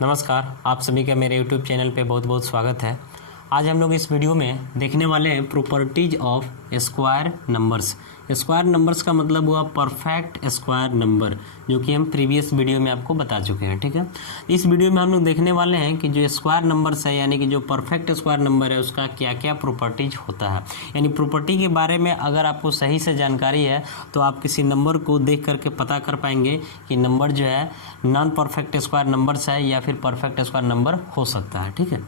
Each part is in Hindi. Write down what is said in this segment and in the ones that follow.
नमस्कार, आप सभी का मेरे YouTube चैनल पे बहुत बहुत स्वागत है। आज हम लोग इस वीडियो में देखने वाले हैं properties of square numbers. Square numbers का मतलब हुआ परफेक्ट स्क्वायर नंबर, जो कि हम प्रीवियस वीडियो में आपको बता चुके हैं। ठीक है, इस वीडियो में हम लोग देखने वाले हैं कि जो स्क्वायर नंबर्स है यानी कि जो परफेक्ट स्क्वायर नंबर है उसका क्या क्या प्रॉपर्टीज होता है। यानी प्रॉपर्टी के बारे में अगर आपको सही से जानकारी है तो आप किसी नंबर को देख करके पता कर पाएंगे कि नंबर जो है नॉन परफेक्ट स्क्वायर नंबर्स है या फिर परफेक्ट स्क्वायर नंबर हो सकता है। ठीक है,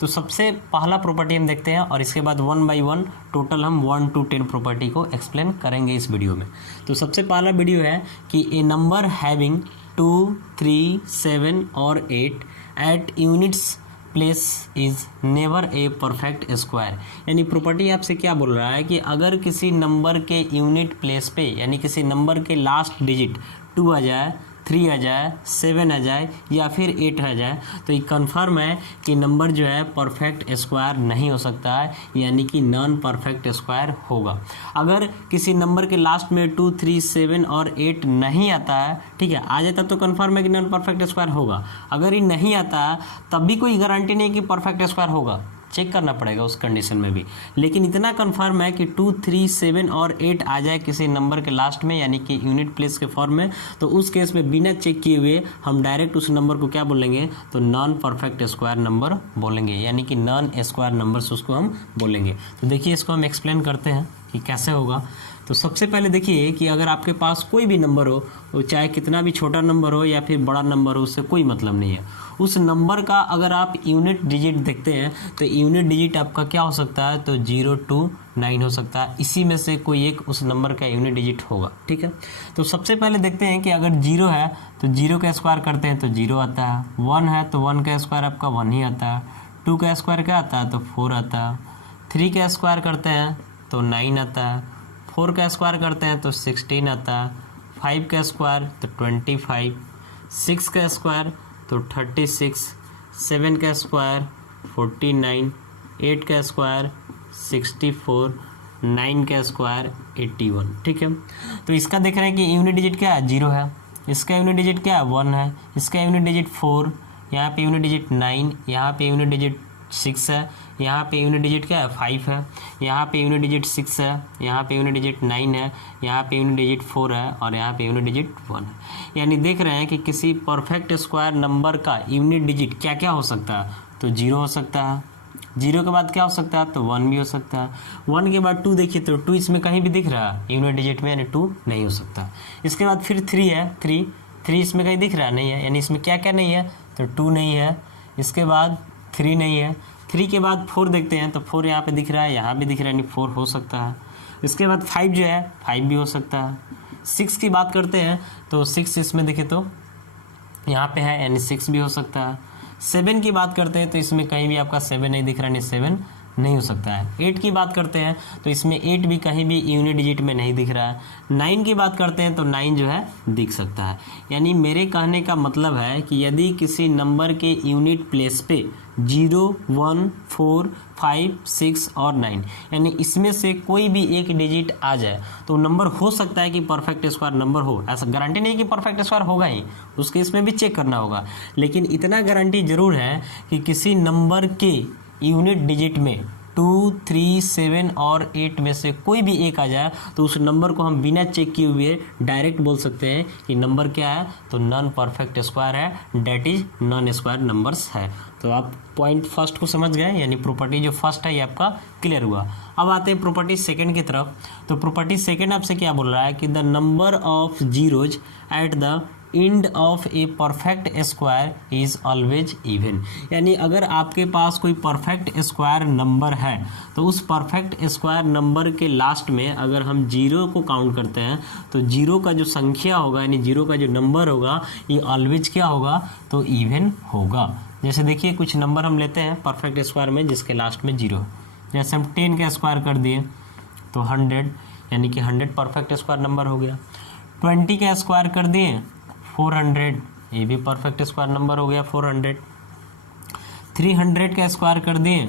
तो सबसे पहला प्रॉपर्टी हम देखते हैं और इसके बाद 1 बाई 1 टोटल हम 1 to 10 प्रॉपर्टी को एक्सप्लेन करेंगे इस वीडियो में। तो सबसे पहला वीडियो है कि ए नंबर हैविंग 2, 3, 7 और 8 at units place is never a perfect square. यानी प्रॉपर्टी आपसे क्या बोल रहा है कि अगर किसी नंबर के यूनिट प्लेस पे यानी किसी नंबर के लास्ट डिजिट 2 आ जाए, 3 आ जाए, 7 आ जाए या फिर 8 आ जाए तो ये कन्फर्म है कि नंबर जो है परफेक्ट स्क्वायर नहीं हो सकता है, यानी कि नॉन परफेक्ट स्क्वायर होगा। अगर किसी नंबर के लास्ट में 2, 3, 7 और 8 नहीं आता है, ठीक है, आ जाता तो कन्फर्म है कि नॉन परफेक्ट स्क्वायर होगा। अगर ये नहीं आता है तब भी कोई गारंटी नहीं कि परफेक्ट स्क्वायर होगा, चेक करना पड़ेगा उस कंडीशन में भी। लेकिन इतना कंफर्म है कि 2, 3, 7 और 8 आ जाए किसी नंबर के लास्ट में यानी कि यूनिट प्लेस के फॉर्म में, तो उस केस में बिना चेक किए हुए हम डायरेक्ट उस नंबर को क्या बोलेंगे, तो नॉन परफेक्ट स्क्वायर नंबर बोलेंगे, यानी कि नॉन स्क्वायर नंबर्स उसको हम बोलेंगे। तो देखिए इसको हम एक्सप्लेन करते हैं कि कैसे होगा। तो सबसे पहले देखिए कि अगर आपके पास कोई भी नंबर हो, वो चाहे कितना भी छोटा नंबर हो या फिर बड़ा नंबर हो, उससे कोई मतलब नहीं है। उस नंबर का अगर आप यूनिट डिजिट देखते हैं तो यूनिट डिजिट आपका क्या हो सकता है, तो 0 to 9 हो सकता है। इसी में से कोई एक उस नंबर का यूनिट डिजिट होगा। ठीक है, तो सबसे पहले देखते हैं कि अगर 0 है तो 0 का स्क्वायर करते हैं तो 0 आता है। 1 है तो 1 का स्क्वायर आपका 1 ही आता है। 2 का स्क्वायर क्या आता है, तो 4 आता है। 3 का स्क्वायर करते हैं तो 9 आता है। 4 का स्क्वायर करते हैं तो 16 आता है। 5 का स्क्वायर तो 25। 6 का स्क्वायर तो 36। 7 का स्क्वायर 49। 8 का स्क्वायर 64। 9 का स्क्वायर 81। ठीक है, तो इसका देख रहे हैं कि यूनिट डिजिट क्या है, 0 है। इसका यूनिट डिजिट क्या है, 1 है। इसका यूनिट डिजिट 4, यहाँ पे यूनिट डिजिट 9, यहाँ पे यूनिट डिजिट 6 है, यहाँ पे यूनिट डिजिट क्या है, 5 है, यहाँ पे यूनिट डिजिट 6 है, यहाँ पे यूनिट डिजिट 9 है, यहाँ पे यूनिट डिजिट 4 है और यहाँ पे यूनिट डिजिट 1 है। यानी देख रहे हैं कि किसी परफेक्ट स्क्वायर नंबर का यूनिट डिजिट क्या क्या हो सकता है, तो 0 हो सकता है। 0 के बाद क्या हो सकता है, तो 1 भी हो सकता है। 1 के बाद 2 देखिए तो 2 इसमें कहीं भी दिख रहा है यूनिट डिजिट में, यानी 2 नहीं हो सकता। इसके बाद फिर 3 है, 3 इसमें कहीं दिख रहा नहीं है, यानी इसमें क्या क्या नहीं है, तो 2 नहीं है। इसके बाद 3 नहीं है। 3 के बाद 4 देखते हैं तो 4 यहाँ पे दिख रहा है, यहाँ भी दिख रहा है, यानी 4 हो सकता है। इसके बाद 5 जो है 5 भी हो सकता है। 6 की बात करते हैं तो 6 इसमें देखें तो यहाँ पे है, यानी 6 भी हो सकता है। 7 की बात करते हैं तो इसमें कहीं भी आपका 7 नहीं दिख रहा, यानी 7 नहीं हो सकता है। 8 की बात करते हैं तो इसमें 8 भी कहीं भी यूनिट डिजिट में नहीं दिख रहा है। 9 की बात करते हैं तो 9 जो है दिख सकता है। यानी मेरे कहने का मतलब है कि यदि किसी नंबर के यूनिट प्लेस पे 0, 1, 4, 5, 6 और 9 यानी इसमें से कोई भी एक डिजिट आ जाए तो नंबर हो सकता है कि परफेक्ट स्क्वायर नंबर हो। ऐसा गारंटी नहीं कि परफेक्ट स्क्वायर होगा ही, उसके इसमें भी चेक करना होगा। लेकिन इतना गारंटी जरूर है कि किसी नंबर के यूनिट डिजिट में 2, 3, 7 और 8 में से कोई भी एक आ जाए तो उस नंबर को हम बिना चेक किए हुए डायरेक्ट बोल सकते हैं कि नंबर क्या है, तो नॉन परफेक्ट स्क्वायर है, that is non square numbers है। तो आप पॉइंट फर्स्ट को समझ गए, यानी प्रॉपर्टी जो फर्स्ट है ये आपका क्लियर हुआ। अब आते हैं प्रॉपर्टी सेकंड की तरफ। तो प्रॉपर्टी सेकंड आपसे क्या बोल रहा है कि the number of zeros at the end of A perfect square is always even. यानी अगर आपके पास कोई परफेक्ट स्क्वायर नंबर है तो उस परफेक्ट स्क्वायर नंबर के लास्ट में अगर हम 0 को काउंट करते हैं तो 0 का जो संख्या होगा यानी 0 का जो नंबर होगा ये ऑलवेज क्या होगा, तो इवन होगा। जैसे देखिए कुछ नंबर हम लेते हैं परफेक्ट स्क्वायर में जिसके लास्ट में 0, जैसे हम 10 का स्क्वायर कर दिए तो 100, यानी कि 100 परफेक्ट स्क्वायर नंबर हो गया। 20 का स्क्वायर कर दिए 400, ये भी परफेक्ट स्क्वायर नंबर हो गया 400। 300 का स्क्वायर कर दिए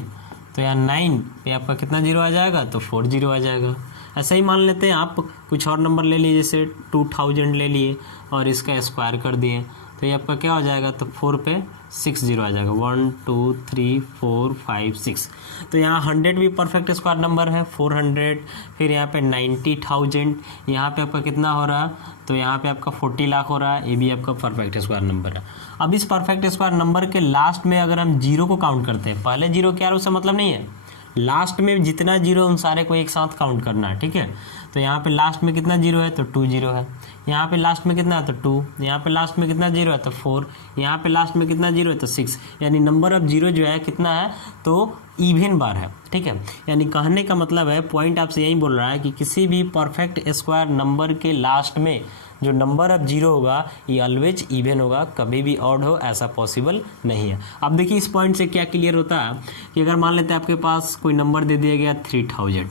तो यहाँ 9 पे आपका कितना 0 आ जाएगा, तो 40 आ जाएगा। ऐसा ही मान लेते हैं आप कुछ और नंबर ले लिए, जैसे 2000 ले लिए और इसका स्क्वायर कर दिए तो ये आपका क्या हो जाएगा, तो 4 पे 6 जीरो आ जाएगा, 1 2 3 4 5 6। तो यहाँ 100 भी परफेक्ट स्क्वायर नंबर है, 400, फिर यहाँ पे 90,000, यहाँ पे आपका कितना हो रहा है, तो यहाँ पे आपका 40 लाख हो रहा है, ये भी आपका परफेक्ट स्क्वायर नंबर है। अब इस परफेक्ट स्क्वायर नंबर के लास्ट में अगर हम जीरो को काउंट करते हैं, पहले जीरो क्या उससे मतलब नहीं है, लास्ट में जितना जीरो उन सारे को एक साथ काउंट करना है, ठीक है। तो यहाँ पे लास्ट में कितना जीरो है, तो 2 जीरो है, यहाँ पे लास्ट में कितना है, तो 2, यहाँ पे लास्ट में कितना जीरो है, तो 4, यहाँ पे लास्ट में कितना जीरो है, तो 6, यानी नंबर ऑफ जीरो जो है कितना है, तो इवन बार है, ठीक है। यानी कहने का मतलब है, पॉइंट आपसे यही बोल रहा है कि किसी भी परफेक्ट स्क्वायर नंबर के लास्ट में जो नंबर ऑफ जीरो होगा ये ऑलवेज इवन होगा, कभी भी ऑड हो ऐसा पॉसिबल नहीं है। अब देखिए इस पॉइंट से क्या क्लियर होता है कि अगर मान लेते हैं आपके पास कोई नंबर दे दिया गया 3000,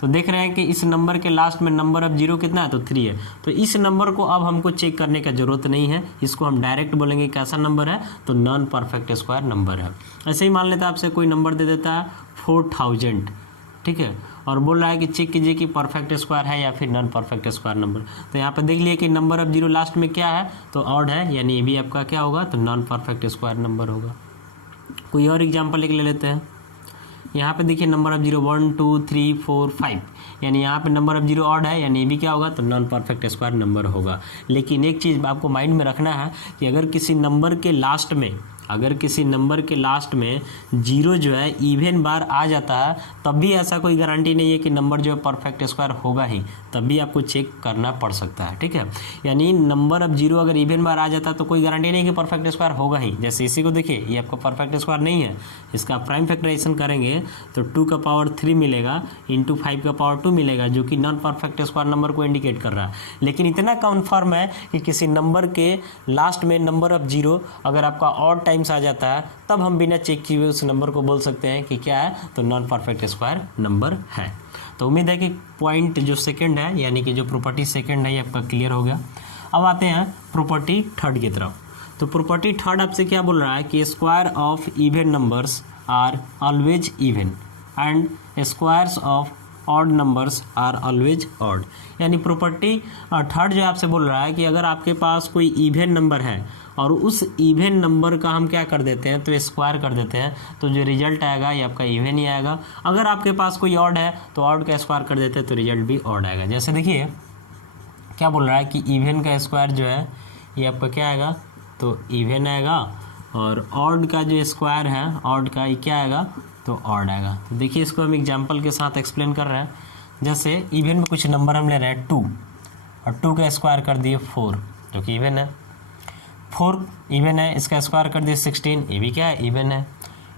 तो देख रहे हैं कि इस नंबर के लास्ट में नंबर ऑफ जीरो कितना है, तो 3 है। तो इस नंबर को अब हमको चेक करने का ज़रूरत नहीं है, इसको हम डायरेक्ट बोलेंगे कैसा नंबर है, तो नॉन परफेक्ट स्क्वायर नंबर है। ऐसे ही मान लेते हैं आपसे कोई नंबर दे देता है 4000, ठीक है, और बोल रहा है कि चेक कीजिए कि परफेक्ट स्क्वायर है या फिर नॉन परफेक्ट स्क्वायर नंबर। तो यहाँ पे देख लिए कि नंबर ऑफ जीरो लास्ट में क्या है, तो ऑड है, यानी ये भी आपका क्या होगा, तो नॉन परफेक्ट स्क्वायर नंबर होगा। कोई और एग्जाम्पल एक ले लेते हैं। यहाँ पे देखिए नंबर ऑफ जीरो 1 2 3 4 5, यानी यहाँ पे नंबर ऑफ जीरो ऑड है, यानी ये भी क्या होगा, तो नॉन परफेक्ट स्क्वायर नंबर होगा। लेकिन एक चीज़ आपको माइंड में रखना है कि अगर किसी नंबर के लास्ट में जीरो जो है इवन बार आ जाता है, तब भी ऐसा कोई गारंटी नहीं है कि नंबर जो है परफेक्ट स्क्वायर होगा ही, तब भी आपको चेक करना पड़ सकता है, ठीक है। यानी नंबर ऑफ जीरो अगर इवन बार आ जाता है तो कोई गारंटी नहीं कि परफेक्ट स्क्वायर होगा ही। जैसे इसी को देखिए, ये आपका परफेक्ट स्क्वायर नहीं है, इसका प्राइम फैक्टराइजेशन करेंगे तो 2 का पावर 3 मिलेगा इंटू 5 का पावर 2 मिलेगा, जो कि नॉन परफेक्ट स्क्वायर नंबर को इंडिकेट कर रहा है। लेकिन इतना कन्फर्म है कि किसी नंबर के लास्ट में नंबर ऑफ जीरो अगर आपका ऑड टाइम्स आ जाता है, तब हम बिना चेक किए हुए उस नंबर को बोल सकते हैं कि क्या है, तो नॉन परफेक्ट स्क्वायर नंबर है। तो उम्मीद है कि पॉइंट जो सेकंड है, यानी कि जो प्रॉपर्टी सेकंड है, ये आपका क्लियर हो गया। अब आते हैं प्रॉपर्टी थर्ड की तरफ। तो प्रॉपर्टी थर्ड आपसे क्या बोल रहा है कि square of even numbers are always even and squares of odd numbers are always odd. यानी प्रॉपर्टी थर्ड जो आपसे बोल रहा है कि अगर आपके पास कोई इवन नंबर है और उस इवन नंबर का हम क्या कर देते हैं, तो स्क्वायर कर देते हैं, तो जो रिजल्ट आएगा ये आपका इवन ही आएगा। अगर आपके पास कोई ऑड है तो ऑड का स्क्वायर कर देते हैं तो रिजल्ट भी ऑड आएगा। जैसे देखिए क्या बोल रहा है कि इवन का स्क्वायर जो है ये आपका क्या आएगा, तो इवन आएगा, और ऑड का जो स्क्वायर है ऑड का ये क्या आएगा, तो ऑड आएगा। तो देखिए इसको हम एग्जाम्पल के साथ एक्सप्लेन कर रहे हैं। जैसे इवन में कुछ नंबर हम ले रहे हैं 2, और 2 का स्क्वायर कर दिए 4, जो कि इवन है। 4 इवन है, इसका स्क्वायर कर दिए 16, ये भी क्या है, इवन है।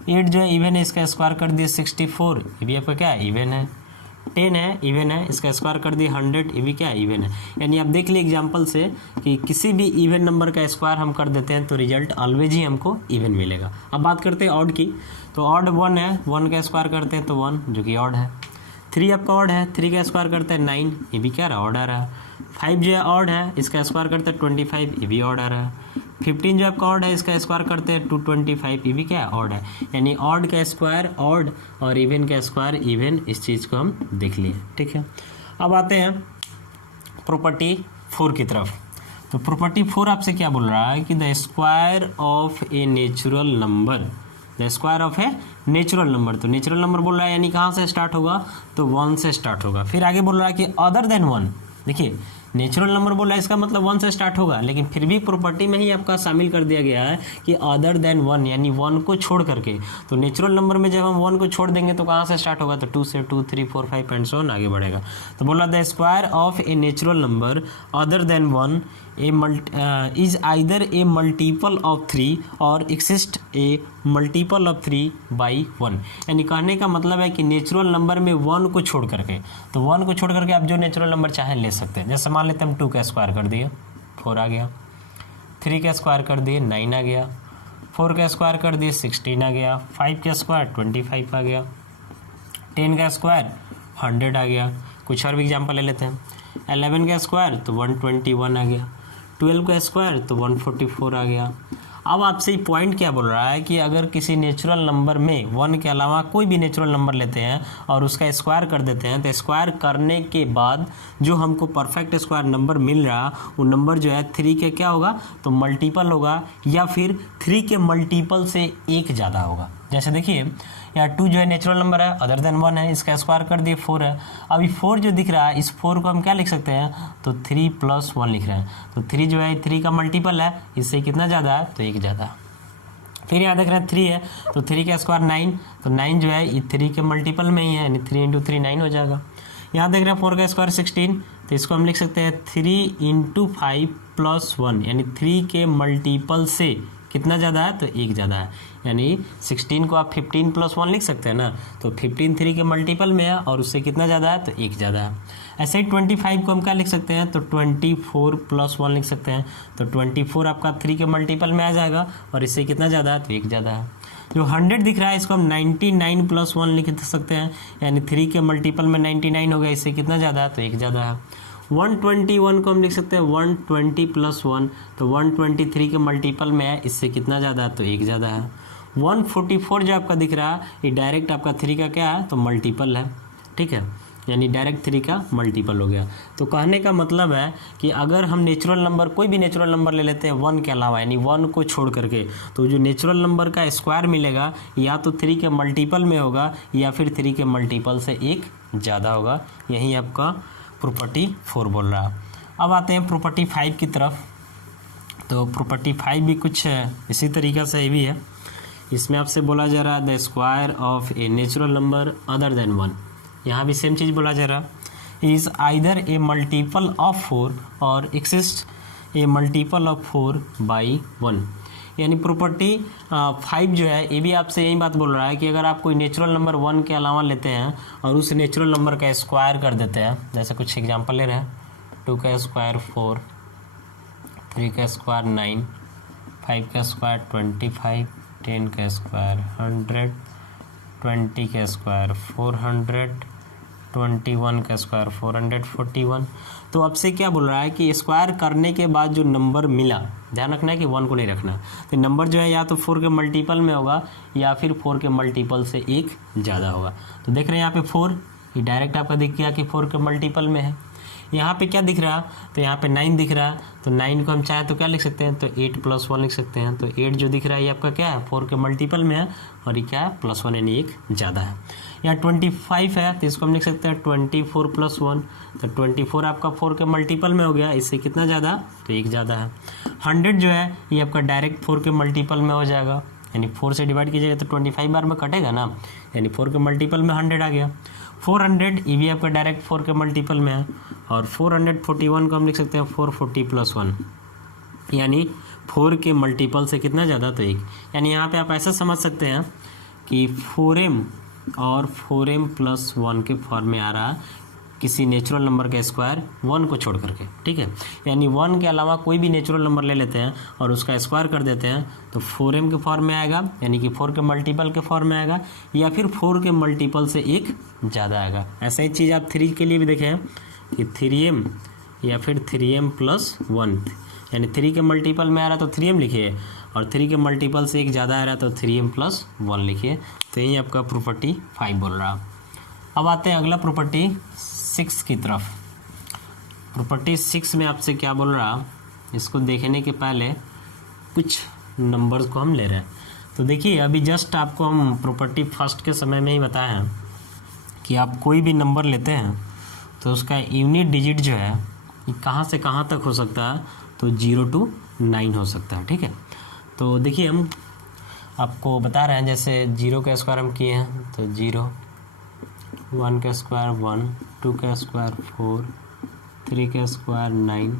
8 जो है इवन है, इसका स्क्वायर कर दिए 64, ये भी आपका क्या है, इवन है। 10 है, इवन है, इसका स्क्वायर कर दिए 100, ये भी क्या है, इवन है। यानी आप देख लीजिए एग्जाम्पल से कि किसी भी इवन नंबर का स्क्वायर हम कर देते हैं तो रिजल्ट ऑलवेज ही हमको इवन मिलेगा। अब बात करते हैं ऑड की। तो ऑड 1 है, 1 का स्क्वायर करते हैं तो 1, जो कि ऑड है। 3 आपका ऑड है, 3 का स्क्वायर करते हैं 9, ये भी क्या रहा, ऑड आ रहा है। 5 जो है ऑड है, इसका स्क्वायर करते हैं 25, ये भी ऑड आ रहा है। 15 जो आपका ऑड है, इसका स्क्वायर करते हैं 225, ये भी क्या है, ऑड है। यानी ऑड का स्क्वायर ऑड और इवन का स्क्वायर इवन, इस चीज़ को हम देख लिए, ठीक है। अब आते हैं प्रॉपर्टी 4 की तरफ। तो प्रॉपर्टी 4 आपसे क्या बोल रहा है कि the square of a natural number, the square of a natural number. तो नेचुरल नंबर बोल रहा है यानी कहाँ से स्टार्ट होगा, तो 1 से स्टार्ट होगा। फिर आगे बोल रहा है कि अदर देन 1, देखिए नेचुरल नंबर बोल रहा है, इसका मतलब 1 से स्टार्ट होगा, लेकिन फिर भी प्रॉपर्टी में ही आपका शामिल कर दिया गया है कि अदर देन 1, यानी 1 को छोड़ करके। तो नेचुरल नंबर में जब हम 1 को छोड़ देंगे तो कहाँ से स्टार्ट होगा, तो 2 से 2 3 4 5 एंड सो ऑन आगे बढ़ेगा। तो बोला the square of a natural number other than 1 is either A multiple of 3 और exist A multiple of 3 by 1। यानी कहने का मतलब है कि नेचुरल नंबर में 1 को छोड़ करके, तो 1 को छोड़ करके आप जो नेचुरल नंबर चाहें ले सकते हैं। जैसे मान लेते हैं हम 2 का स्क्वायर कर दिए 4 आ गया, 3 का स्क्वायर कर दिए 9 आ गया, 4 का स्क्वायर कर दिए 16 आ गया, 5 का स्क्वायर 25 आ गया, 10 का स्क्वायर 100 आ गया। कुछ और भी एग्जाम्पल ले लेते हैं। 11 का स्क्वायर तो 121 आ गया, 12 का स्क्वायर तो 144 आ गया। अब आपसे पॉइंट क्या बोल रहा है कि अगर किसी नेचुरल नंबर में 1 के अलावा कोई भी नेचुरल नंबर लेते हैं और उसका स्क्वायर कर देते हैं, तो स्क्वायर करने के बाद जो हमको परफेक्ट स्क्वायर नंबर मिल रहा वो नंबर जो है 3 के क्या होगा, तो मल्टीपल होगा या फिर 3 के मल्टीपल से एक ज़्यादा होगा। जैसे देखिए यहाँ 2 जो है नेचुरल नंबर है, अदर देन 1 है, इसका स्क्वायर कर दिए 4 है। अभी 4 जो दिख रहा है, इस 4 को हम क्या लिख सकते हैं, तो 3 + 1 लिख रहे हैं। तो 3 जो है 3 का मल्टीपल है, इससे कितना ज़्यादा है, तो 1 ज़्यादा। फिर यहाँ देख रहे हैं 3 है, तो 3 का स्क्वायर 9, तो 9 जो है ये 3 के मल्टीपल में ही है, यानी 3 × 3 9 हो जाएगा। यहाँ देख रहे हैं 4 का स्क्वायर 16, तो इसको हम लिख सकते हैं 3 × 5 + 1, यानी 3 के मल्टीपल से कितना ज़्यादा है, तो 1 ज़्यादा है। यानी 16 को आप 15 + 1 लिख सकते हैं ना, तो 15 3 के मल्टीपल में है और उससे कितना ज़्यादा है, तो 1 ज़्यादा है। ऐसे ही 25 को हम क्या लिख सकते हैं, तो 24 + 1 लिख सकते हैं। तो 24 आपका 3 के मल्टीपल में आ जाएगा और इससे कितना ज़्यादा है, तो 1 ज़्यादा है। जो 100 दिख रहा है, इसको हम 99 + 1 लिख सकते हैं, यानी 3 के मल्टीपल में 99 हो गया, इससे कितना ज़्यादा है, तो 1 ज़्यादा है। 121 को हम लिख सकते हैं 120 + 1, तो 123 के मल्टीपल में है, इससे कितना ज़्यादा है, तो 1 ज़्यादा है। 144 जो आपका दिख रहा है, ये डायरेक्ट आपका 3 का क्या है, तो मल्टीपल है, ठीक है, यानी डायरेक्ट 3 का मल्टीपल हो गया। तो कहने का मतलब है कि अगर हम नेचुरल नंबर कोई भी नेचुरल नंबर ले लेते हैं 1 के अलावा, यानी 1 को छोड़ करके, तो जो नेचुरल नंबर का स्क्वायर मिलेगा या तो 3 के मल्टीपल में होगा या फिर 3 के मल्टीपल से 1 ज़्यादा होगा। यही आपका प्रॉपर्टी 4 बोल रहा है। अब आते हैं प्रॉपर्टी 5 की तरफ। तो प्रॉपर्टी 5 भी कुछ इसी तरीक़ा से भी है। इसमें आपसे बोला जा रहा है the square of a natural number other than 1। यहाँ भी सेम चीज़ बोला जा रहा है, is either A multiple of 4 और exist A multiple of 4 by 1। यानी प्रॉपर्टी 5 जो है ये भी आपसे यही बात बोल रहा है कि अगर आप कोई नेचुरल नंबर 1 के अलावा लेते हैं और उस नेचुरल नंबर का स्क्वायर कर देते हैं, जैसे कुछ एग्जांपल ले रहे हैं, 2 का स्क्वायर 4, 3 का स्क्वायर 9, 5 का स्क्वायर 25, 10 का स्क्वायर 100, 20 का स्क्वायर 400, 21 का स्क्वायर 441। तो अब से क्या बोल रहा है कि स्क्वायर करने के बाद जो नंबर मिला, ध्यान रखना है कि 1 को नहीं रखना। तो नंबर जो है या तो 4 के मल्टीपल में होगा या फिर 4 के मल्टीपल से 1 ज़्यादा होगा। तो देख रहे हैं यहाँ पे 4, ये डायरेक्ट आपका दिख गया कि 4 के मल्टीपल में है। यहाँ पे क्या दिख रहा, तो यहाँ पे 9 दिख रहा, तो 9 को हम चाहें तो क्या लिख सकते हैं, तो 8 + 1 लिख सकते हैं। तो 8 जो दिख रहा है ये आपका क्या है, 4 के मल्टीपल में है और ये क्या है, +1 यानी 1 ज़्यादा है। यहाँ 25 है, तो इसको हम लिख सकते हैं 24 + 1, तो 24 आपका 4 के मल्टीपल में हो गया, इससे कितना ज़्यादा, तो 1 ज़्यादा है। 100 जो है ये आपका डायरेक्ट 4 के मल्टीपल में हो जाएगा, यानी 4 से डिवाइड कीजिएगा तो 25 बार में कटेगा ना, यानी 4 के मल्टीपल में 100 आ गया। 400 ये भी आपका डायरेक्ट 4 के मल्टीपल में है और 441 को हम लिख सकते हैं 440 + 1, यानी 4 के मल्टीपल से कितना ज़्यादा, तो 1। यानी यहाँ पे आप ऐसा समझ सकते हैं कि 4m और 4m + 1 के फॉर्म में आ रहा किसी नेचुरल नंबर का स्क्वायर 1 को छोड़ करके, ठीक है। यानी 1 के अलावा कोई भी नेचुरल नंबर ले लेते हैं और उसका स्क्वायर कर देते हैं तो 4m के फॉर्म में आएगा, यानी कि 4 के मल्टीपल के फॉर्म में आएगा या फिर 4 के मल्टीपल से 1 ज़्यादा आएगा। ऐसा ही चीज़ आप 3 के लिए भी देखें कि 3m या फिर 3m + 1, यानी 3 के मल्टीपल में आ रहा तो 3m लिखिए और 3 के मल्टीपल से 1 ज़्यादा आ रहा तो 3m + 1 लिखिए। तो यही आपका प्रॉपर्टी 5 बोल रहा। अब आते हैं अगला प्रॉपर्टी 6 की तरफ। प्रॉपर्टी 6 में आपसे क्या बोल रहा, इसको देखने के पहले कुछ नंबर्स को हम ले रहे हैं। तो देखिए अभी जस्ट आपको हम प्रॉपर्टी फर्स्ट के समय में ही बताया है कि आप कोई भी नंबर लेते हैं तो उसका यूनिट डिजिट जो है ये कहाँ से कहाँ तक हो सकता है, तो 0 to 9 हो सकता है, ठीक है। तो देखिए हम आपको बता रहे हैं, जैसे 0 का स्क्वायर हम किए हैं तो 0, 1 का स्क्वायर 1, 2 का स्क्वायर 4, 3 का square 9,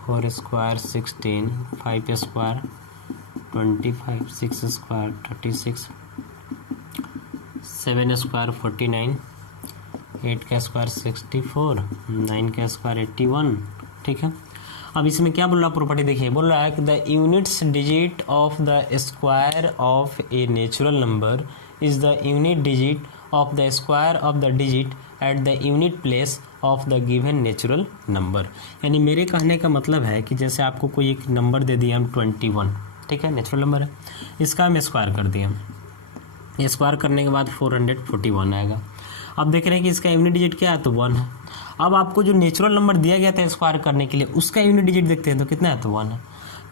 4 square 16, 5 square 25, 6 square 36, 7 square 49, 8 का स्क्वायर 64, 9 का स्क्वायर 81, ठीक है। अब इसमें क्या बोल रहा है प्रॉपर्टी, देखिए बोल रहा है कि the units digit of the square of a natural number is the unit digit of the square of the digit at the unit place of the given natural number. यानी मेरे कहने का मतलब है कि जैसे आपको कोई एक नंबर दे दिया हम 21, ठीक है, नेचुरल नंबर है, इसका हम स्क्वायर कर दिए, स्क्वायर करने के बाद 441 आएगा। अब देख रहे हैं कि इसका यूनिट डिजिट क्या है, तो 1 है। अब आपको जो नेचुरल नंबर दिया गया था स्क्वायर करने के लिए उसका यूनिट डिजिट देखते हैं तो कितना है, तो 1 है।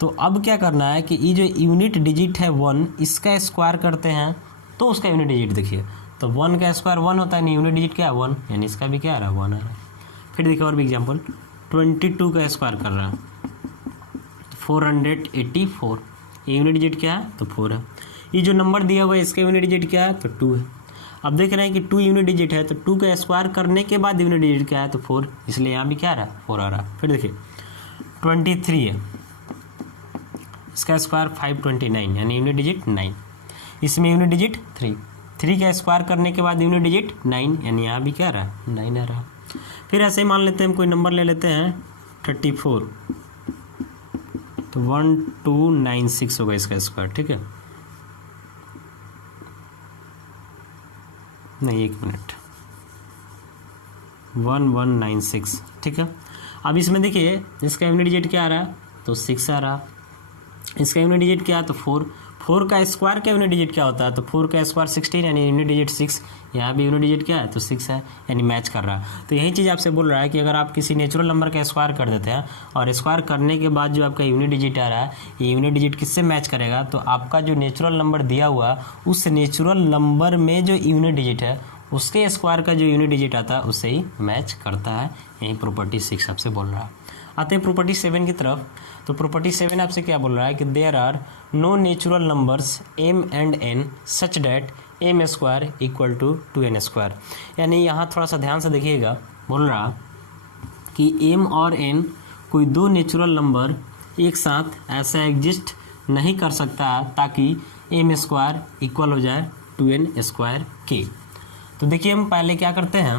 तो अब क्या करना है कि ये जो यूनिट डिजिट है 1, इसका स्क्वायर करते हैं तो उसका यूनिट डिजिट देखिए, तो 1 का स्क्वायर 1 होता है, नहीं यूनिट डिजिट क्या है 1, यानी इसका भी क्या आ रहा है 1 आ रहा है। फिर देखिए और भी एग्जाम्पल, 22 का स्क्वायर कर रहा है 484, ये यूनिट डिजिट क्या है, तो 4 है। ये जो नंबर दिया हुआ है इसका यूनिट डिजिट क्या है, तो 2 है। अब देख रहे हैं कि 2 यूनिट डिजिट है, तो 2 का स्क्वायर करने के बाद यूनिट डिजिट क्या है, तो 4, इसलिए यहाँ भी क्या आ रहा है, 4 आ रहा है। फिर देखिए 23 है, इसका स्क्वायर 529, यानी यूनिट डिजिट 9, इसमें यूनिट डिजिट 3 का स्क्वायर करने के बाद यूनिट डिजिट 9, यानी यहाँ भी क्या आ रहा है, 9 आ रहा है। फिर ऐसे ही मान लेते हैं हम कोई नंबर ले लेते हैं 34, तो 1296 होगा इसका स्क्वायर, ठीक है, नहीं 1 मिनट, 1196, ठीक है। अब इसमें देखिए इसका यूनिट डिजिट क्या आ रहा है, तो 6 आ रहा, इसका यूनिट डिजिट क्या है, तो 4 का स्क्वायर का यूनिट डिजिट क्या होता है, तो 4 का स्क्वायर 16, यानी यूनिट डिजिट 6, यहाँ भी यूनिट डिजिट क्या है, तो 6 है, यानी मैच कर रहा है। तो यही चीज़ आपसे बोल रहा है कि अगर आप किसी नेचुरल नंबर का स्क्वायर कर देते हैं और स्क्वायर करने के बाद जो आपका यूनिट डिजिट आ रहा है, ये यूनिट डिजिट किससे मैच करेगा, तो आपका जो नेचुरल नंबर दिया हुआ उस नेचुरल नंबर में जो यूनिट डिजिट है उसके स्क्वायर का जो यूनिट डिजिट आता है उससे ही मैच करता है। यही प्रॉपर्टी 6 आपसे बोल रहा है। आते हैं प्रॉपर्टी 7 की तरफ। तो प्रॉपर्टी 7 आपसे क्या बोल रहा है कि there are no natural numbers m and n such that m square equal to 2n square. यानी यहाँ थोड़ा सा ध्यान से देखिएगा, बोल रहा कि m और n कोई दो नेचुरल नंबर एक साथ ऐसा एग्जिस्ट नहीं कर सकता ताकि m स्क्वायर इक्वल हो जाए 2n स्क्वायर के। तो देखिए हम पहले क्या करते हैं,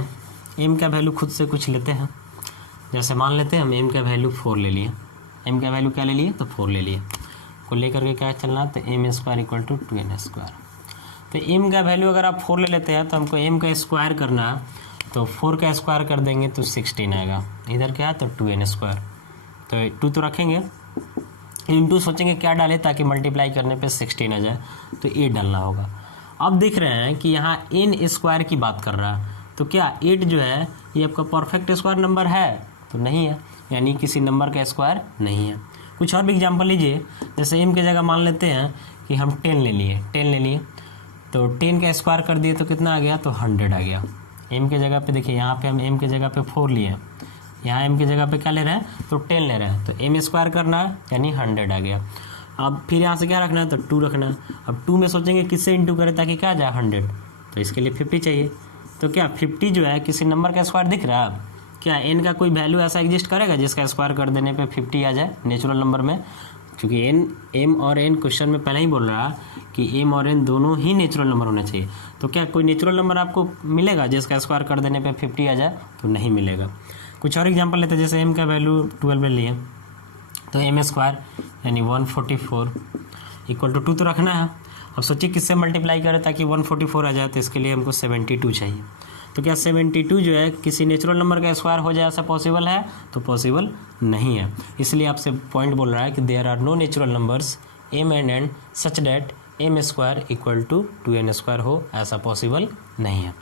m का वैल्यू खुद से कुछ लेते हैं। जैसे मान लेते हैं हम m का वैल्यू 4 ले लिए, m का वैल्यू क्या ले लिए, तो 4 ले लिए, को लेकर के क्या चलना, तो m square equal to 2n square. तो m का वैल्यू अगर आप 4 ले लेते हैं तो हमको m का स्क्वायर करना है, तो 4 का स्क्वायर कर देंगे तो 16 आएगा, इधर क्या है तो 2n स्क्वायर, तो 2 तो रखेंगे, इंटू सोचेंगे क्या डालें ताकि मल्टीप्लाई करने पे 16 आ जाए, तो 8 डालना होगा। अब देख रहे हैं कि यहाँ n स्क्वायर की बात कर रहा है, तो क्या 8 जो है ये आपका परफेक्ट स्क्वायर नंबर है, तो नहीं है, यानी किसी नंबर का स्क्वायर नहीं है। कुछ और भी एग्जांपल लीजिए, जैसे m की जगह मान लेते हैं कि हम 10 ले लिए, तो 10 का स्क्वायर कर दिए तो कितना आ गया, तो 100 आ गया। m की जगह पे देखिए, यहाँ पे हम m की जगह पे 4 लिए, यहाँ m की जगह पे क्या ले रहे हैं, तो 10 ले रहे हैं, तो m स्क्वायर करना है यानी 100 आ गया। अब फिर यहाँ से क्या रखना है, तो 2 रखना है। अब 2 में सोचेंगे किससे इंटू करें ताकि क्या आ जाए 100, तो इसके लिए 50 चाहिए। तो क्या 50 जो है किसी नंबर का स्क्वायर दिख रहा है, क्या n का कोई वैल्यू ऐसा एग्जिस्ट करेगा जिसका स्क्वायर कर देने पे 50 आ जाए नेचुरल नंबर में, क्योंकि m और n क्वेश्चन में पहले ही बोल रहा है कि m और n दोनों ही नेचुरल नंबर होने चाहिए। तो क्या कोई नेचुरल नंबर आपको मिलेगा जिसका स्क्वायर कर देने पे 50 आ जाए, तो नहीं मिलेगा। कुछ और एग्जांपल लेते हैं, जैसे m का वैल्यू 12 ले लिए, तो m स्क्वायर यानी 144 इक्वल टू 2 तो रखना है। अब सोचिए किससे मल्टीप्लाई करें ताकि 144 आ जाए, तो इसके लिए हमको 72 चाहिए। तो क्या 72 जो है किसी नेचुरल नंबर का स्क्वायर हो जाए, ऐसा पॉसिबल है, तो पॉसिबल नहीं है। इसलिए आपसे पॉइंट बोल रहा है कि there are no natural numbers m and n such that m square equal to 2n square हो, ऐसा पॉसिबल नहीं है।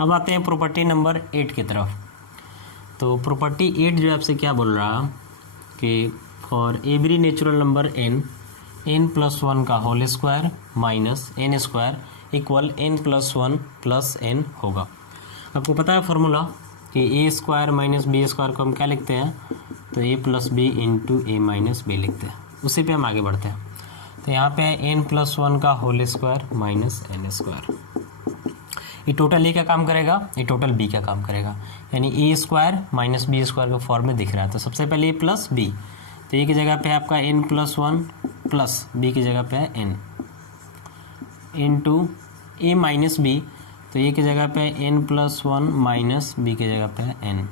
अब आते हैं प्रॉपर्टी नंबर 8 की तरफ। तो प्रॉपर्टी 8 जो आपसे क्या बोल रहा कि for every natural number n plus 1 का whole square minus n square equal n plus 1 plus n होगा। आपको पता है फॉर्मूला कि a square minus b square को हम क्या लिखते हैं, तो a plus b into a minus b लिखते हैं, उसी पे हम आगे बढ़ते हैं। तो यहाँ पे n प्लस 1 का whole square minus n square, ये टोटल a का काम करेगा, ये टोटल b का काम करेगा, यानी a square minus b square के फॉर्म में दिख रहा है। तो सबसे पहले a प्लस बी, तो a की जगह पे आपका n प्लस 1 प्लस b की जगह पे है n into a minus b, तो a की जगह पे n प्लस 1 माइनस b की जगह पे है n।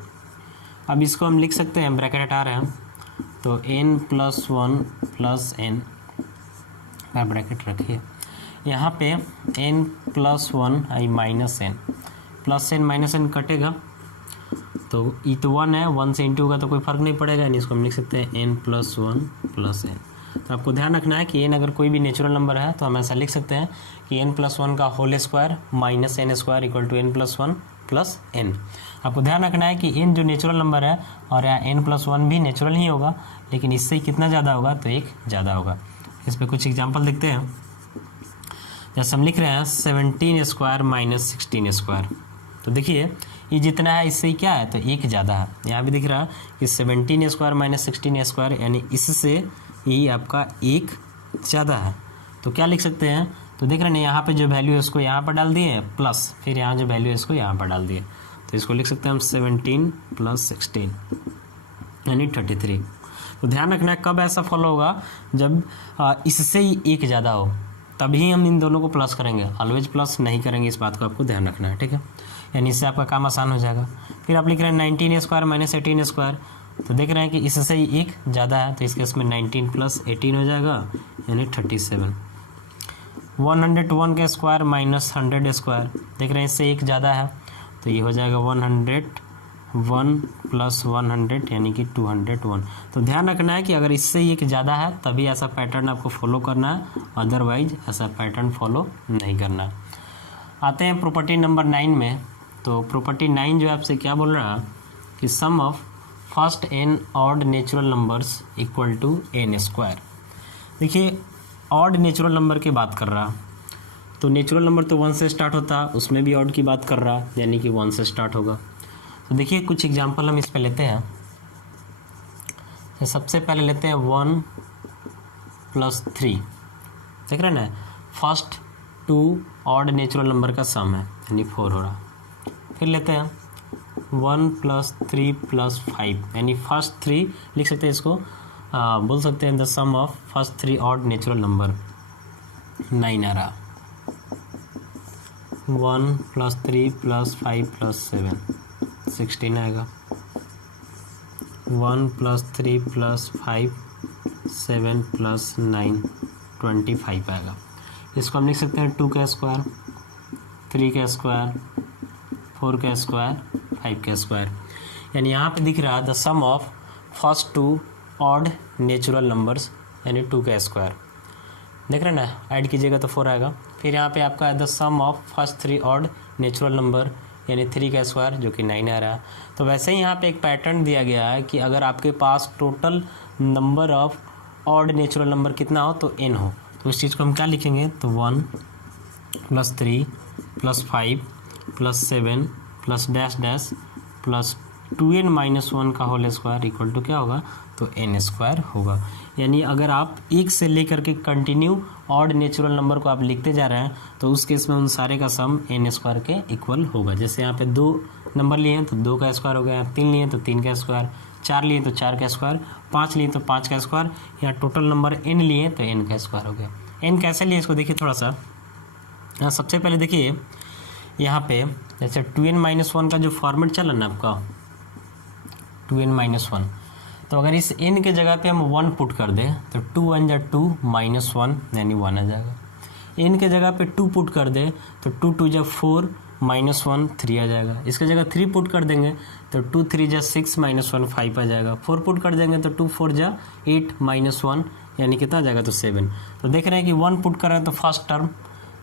अब इसको हम लिख सकते हैं, ब्रैकेट हटा रहे हैं, तो n plus 1 plus n, bracket रखिए, यहाँ पे n प्लस 1 आई minus n, plus n minus n कटेगा, तो ई तो 1 है, 1 से इंटू होगा तो कोई फ़र्क नहीं पड़ेगा, यानी इसको हम लिख सकते हैं n+1 + n। तो आपको ध्यान रखना है कि n अगर कोई भी नेचुरल नंबर है तो हम ऐसा लिख सकते हैं कि n+1 का whole square minus n square equal to n+1 + n। आपको ध्यान रखना है कि n जो नेचुरल नंबर है और यहाँ n+1 भी नेचुरल ही होगा, लेकिन इससे कितना ज़्यादा होगा, तो 1 ज़्यादा होगा। इस पर कुछ एग्जाम्पल देखते हैं। जैसे हम लिख रहे हैं 17 स्क्वायर माइनस 16 स्क्वायर, तो देखिए ये जितना है इससे क्या है, तो 1 ज़्यादा है। यहाँ भी दिख रहा है कि 17 स्क्वायर माइनस 16 स्क्वायर, यानी इससे ये आपका 1 ज़्यादा है। तो क्या लिख सकते हैं, तो देख रहे हैं यहाँ पे जो वैल्यू है उसको यहाँ पर डाल दिए, प्लस फिर यहाँ जो वैल्यू है इसको यहाँ पर डाल दिए, तो इसको लिख सकते हैं हम 17 + 16 यानी 33। तो ध्यान रखना है कब ऐसा फॉलो होगा, जब इससे ही 1 ज़्यादा हो, तभी हम इन दोनों को प्लस करेंगे, ऑलवेज प्लस नहीं करेंगे। इस बात को आपको ध्यान रखना है, ठीक है, यानी इससे आपका काम आसान हो जाएगा। फिर आप लिख रहे हैं 19 स्क्वायर माइनस 18 स्क्वायर, तो देख रहे हैं कि इससे ही 1 ज़्यादा है, तो इसके इसमें 19 + 18 हो जाएगा यानी 37। 101 का स्क्वायर माइनस 100 स्क्वायर, देख रहे हैं इससे 1 ज़्यादा है, तो ये हो जाएगा 101 + 100 यानी कि 201। तो ध्यान रखना है कि अगर इससे 1 ज़्यादा है तभी ऐसा पैटर्न आपको फॉलो करना है, अदरवाइज ऐसा पैटर्न फॉलो नहीं करना है। आते हैं प्रॉपर्टी नंबर 9 में। तो प्रॉपर्टी 9 जो है आपसे क्या बोल रहा है कि sum of first n odd natural numbers equal to n square. देखिए ऑड नेचुरल नंबर की बात कर रहा, तो नेचुरल नंबर तो 1 से स्टार्ट होता, उसमें भी ऑड की बात कर रहा, यानी कि 1 से स्टार्ट होगा। तो देखिए कुछ एग्जांपल हम इस पे लेते हैं। तो सबसे पहले लेते हैं 1 + 3, देख रहे हैं ना, फर्स्ट 2 ऑड नेचुरल नंबर का सम है यानी 4 हो रहा। फिर लेते हैं 1 + 3 + 5 यानी फर्स्ट 3 लिख सकते हैं, इसको बोल सकते हैं the sum of first 3 odd natural number, 9 आ रहा। 1 + 3 + 5 + 7 16 आएगा। 1 + 3 + 5 7 + 9 25 आएगा। इसको हम लिख सकते हैं 2 का स्क्वायर, 3 का स्क्वायर, 4 का स्क्वायर, 5 का स्क्वायर, यानी यहाँ पे दिख रहा the sum of first 2 odd natural numbers यानी 2 का स्क्वायर, देख रहे हैं ना, ऐड कीजिएगा तो 4 आएगा। फिर यहाँ पे आपका the sum of first 3 odd natural number यानी 3 का स्क्वायर जो कि 9 आ रहा है। तो वैसे ही यहाँ पे एक पैटर्न दिया गया है कि अगर आपके पास total number of odd natural number कितना हो तो n हो, तो इस चीज़ को हम क्या लिखेंगे, तो 1 + 3 + 5 + 7 + डैश डैश + 2n - 1 का होल स्क्वायर इक्वल टू क्या होगा, तो n स्क्वायर होगा। यानी अगर आप 1 से लेकर के कंटिन्यू ऑड नेचुरल नंबर को आप लिखते जा रहे हैं तो उस केस में उन सारे का सम n स्क्वायर के इक्वल होगा। जैसे यहाँ पे 2 नंबर लिए हैं तो 2 का स्क्वायर हो गया, 3 लिए तो 3 का स्क्वायर, 4 लिए तो 4 का स्क्वायर, 5 लिए तो 5 का स्क्वायर, यहाँ टोटल नंबर n लिए तो n का स्क्वायर हो गया। n कैसे लिए इसको देखिए थोड़ा सा। सबसे पहले देखिए यहाँ पे जैसे 2n - 1 का जो फॉर्मेट चला ना आपका 2n - 1, तो अगर इस n के जगह पे हम 1 पुट कर दें तो 2 1 जा 2 -1 यानी 1 आ जाएगा। n के जगह पे 2 पुट कर दें तो 2 2 जा 4 -1 3 आ जाएगा। इसके जगह 3 पुट कर देंगे तो 2 3 जा 6 -1 5 आ जाएगा। 4 पुट कर देंगे तो 2 4 जा 8 -1 यानी कितना आ जाएगा, तो 7। तो देख रहे हैं कि 1 पुट कर रहे हैं तो फर्स्ट टर्म,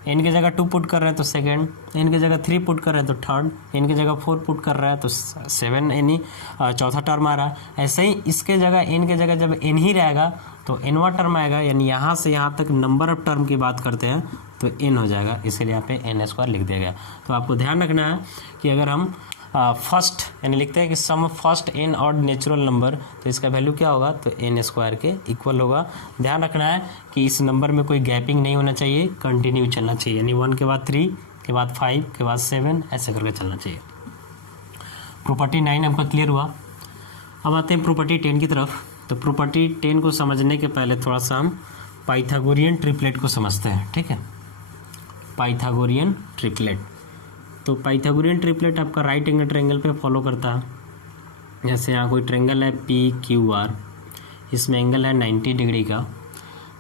n की जगह 2 पुट कर रहे हैं तो सेकंड, n की जगह 3 पुट कर रहे हैं तो थर्ड, n की जगह 4 पुट कर रहा है तो 7 यानी चौथा टर्म आ रहा है। ऐसे ही इसके जगह n के जगह जब n ही रहेगा तो nवां टर्म आएगा, यानी यहाँ से यहाँ तक नंबर ऑफ टर्म की बात करते हैं तो n हो जाएगा, इसीलिए यहाँ पे n स्क्वायर लिख दिया गया। तो आपको ध्यान रखना है कि अगर हम फर्स्ट यानी लिखते हैं कि sum of first n odd natural number, तो इसका वैल्यू क्या होगा, तो n स्क्वायर के इक्वल होगा। ध्यान रखना है कि इस नंबर में कोई गैपिंग नहीं होना चाहिए, कंटिन्यू चलना चाहिए, यानी 1 के बाद 3 के बाद 5 के बाद 7 ऐसे करके चलना चाहिए। प्रॉपर्टी 9 आपका क्लियर हुआ। अब आते हैं प्रॉपर्टी 10 की तरफ। तो प्रॉपर्टी 10 को समझने के पहले थोड़ा सा हम पाइथागोरियन ट्रिपलेट को समझते हैं, ठीक है। पाइथागोरियन ट्रिपलेट, तो पाइथागोरियन ट्रिपलेट आपका राइट एंगल ट्रायंगल पे फॉलो करता है। जैसे यहाँ कोई ट्रायंगल है PQR, इसमें एंगल है 90 डिग्री का,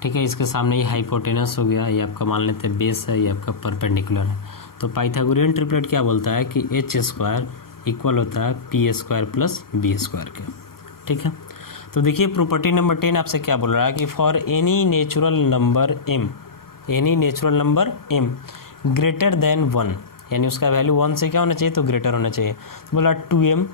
ठीक है। इसके सामने ये हाइपोटेनस हो गया, ये आपका मान लेते हैं बेस है, ये आपका परपेंडिकुलर है। तो पाइथागोरियन ट्रिपलेट क्या बोलता है कि h² इक्वल होता है p square plus b square के। ठीक है, तो देखिए प्रॉपर्टी नंबर 10 आपसे क्या बोल रहा है कि for any natural number m, any natural number m greater than 1, यानी उसका वैल्यू 1 से क्या होना चाहिए, तो ग्रेटर होना चाहिए। तो बोला 2m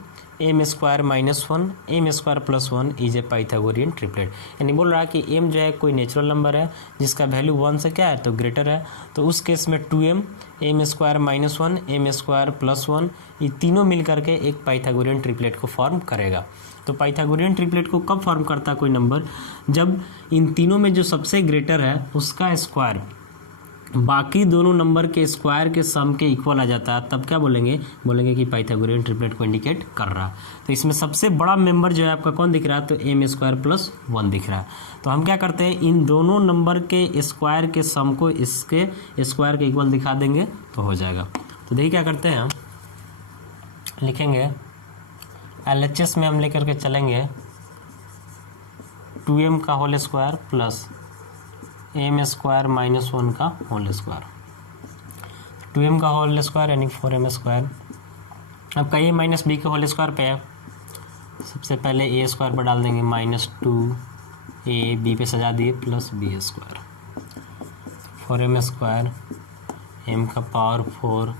m square minus 1 m square plus 1 is a Pythagorean triplet, यानी बोल रहा है कि m जो है कोई नेचुरल नंबर है जिसका वैल्यू 1 से क्या है, तो ग्रेटर है। तो उस केस में 2m m square minus 1 m square plus 1 ये तीनों मिल करके एक पाइथागोरियन ट्रिपलेट को फॉर्म करेगा। तो पाइथागोरियन ट्रिपलेट को कब फॉर्म करता है कोई नंबर, जब इन तीनों में जो सबसे ग्रेटर है उसका स्क्वायर बाकी दोनों नंबर के स्क्वायर के सम के इक्वल आ जाता है, तब क्या बोलेंगे, बोलेंगे कि पाइथागोरियन ट्रिपलेट को इंडिकेट कर रहा है। तो इसमें सबसे बड़ा मेंबर जो है आपका कौन दिख रहा है, तो m स्क्वायर प्लस 1 दिख रहा है। तो हम क्या करते हैं, इन दोनों नंबर के स्क्वायर के सम को इसके स्क्वायर के इक्वल दिखा देंगे तो हो जाएगा। तो देखिए क्या करते हैं, हम लिखेंगे LHS में हम लेकर के चलेंगे 2m का whole square plus m square minus 1 का होल स्क्वायर, 2m का होल स्क्वायर यानी 4m स्क्वायर। अब का a माइनस बी के होल स्क्वायर पे है, सबसे पहले a स्क्वायर पर डाल देंगे माइनस 2a, b पे सजा दिए plus b square, 4m square m का power 4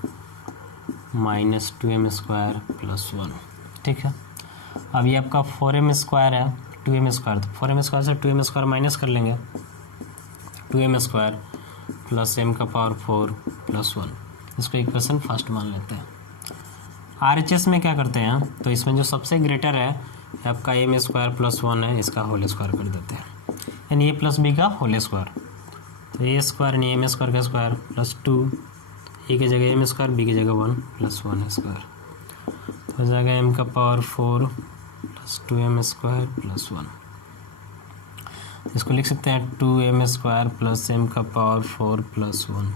minus 2m square plus 1। ठीक है, अब ये आपका 4m स्क्वायर है 2m स्क्वायर, तो 4m स्क्वायर से 2m स्क्वायर माइनस कर लेंगे, 2m स्क्वायर प्लस m का पावर 4 प्लस 1, इसको इक्वेशन फर्स्ट मान लेते हैं। RHS में क्या करते हैं, तो इसमें जो सबसे ग्रेटर है आपका m स्क्वायर प्लस 1 है, इसका होल स्क्वायर कर देते हैं, यानी a प्लस b का होल स्क्वायर। तो a स्क्वायर यानी m स्क्वायर का स्क्वायर प्लस 2, a की जगह m स्क्वायर, b की जगह 1 प्लस 1 स्क्वायर, तो हो जाएगा m का power 4 plus 2m square plus 1। इसको लिख सकते हैं 2m स्क्वायर प्लस m का पावर 4 प्लस 1।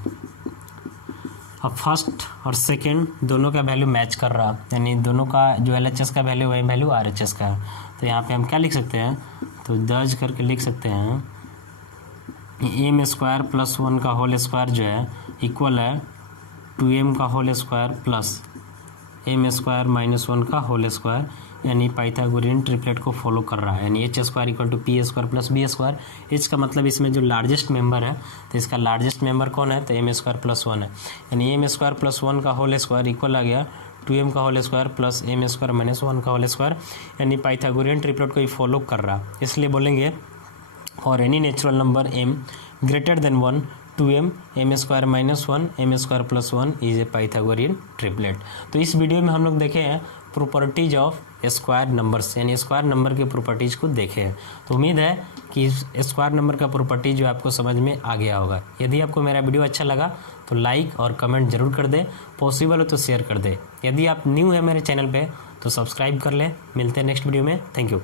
अब फर्स्ट और सेकंड दोनों का वैल्यू मैच कर रहा, यानी दोनों का जो LHS का वैल्यू वही वैल्यू RHS का है। तो यहाँ पे हम क्या लिख सकते हैं, तो दर्ज करके लिख सकते हैं m स्क्वायर प्लस 1 का होल स्क्वायर जो है इक्वल है 2m का whole square plus m square minus 1 का होल स्क्वायर, यानी पाइथागोरियन ट्रिपलेट को फॉलो कर रहा है। यानी h square equal to p square plus b square. H का मतलब इसमें जो लार्जेस्ट मेंबर है, तो इसका लार्जेस्ट मेंबर कौन है, तो एम स्क्वायर प्लस 1 है। यानी एम स्क्वायर प्लस 1 का होल स्क्वायर इक्वल आ गया 2m का whole square plus m square minus 1 का होल स्क्वायर, यानी पाइथागोरियन ट्रिपलेट को ही फॉलो कर रहा। इसलिए बोलेंगे for any natural number m greater than 1 2m m square minus 1 m square plus 1 is a Pythagorean triplet. तो इस वीडियो में हम लोग देखे हैं प्रॉपर्टीज ऑफ स्क्वायर नंबर्स, यानी स्क्वायर नंबर के प्रॉपर्टीज को देखे हैं। तो उम्मीद है कि स्क्वायर नंबर का प्रॉपर्टी जो आपको समझ में आ गया होगा। यदि आपको मेरा वीडियो अच्छा लगा तो लाइक और कमेंट जरूर कर दें, पॉसिबल हो तो शेयर कर दें। यदि आप न्यू है मेरे चैनल पे तो सब्सक्राइब कर लें। मिलते हैं नेक्स्ट वीडियो में। Thank you.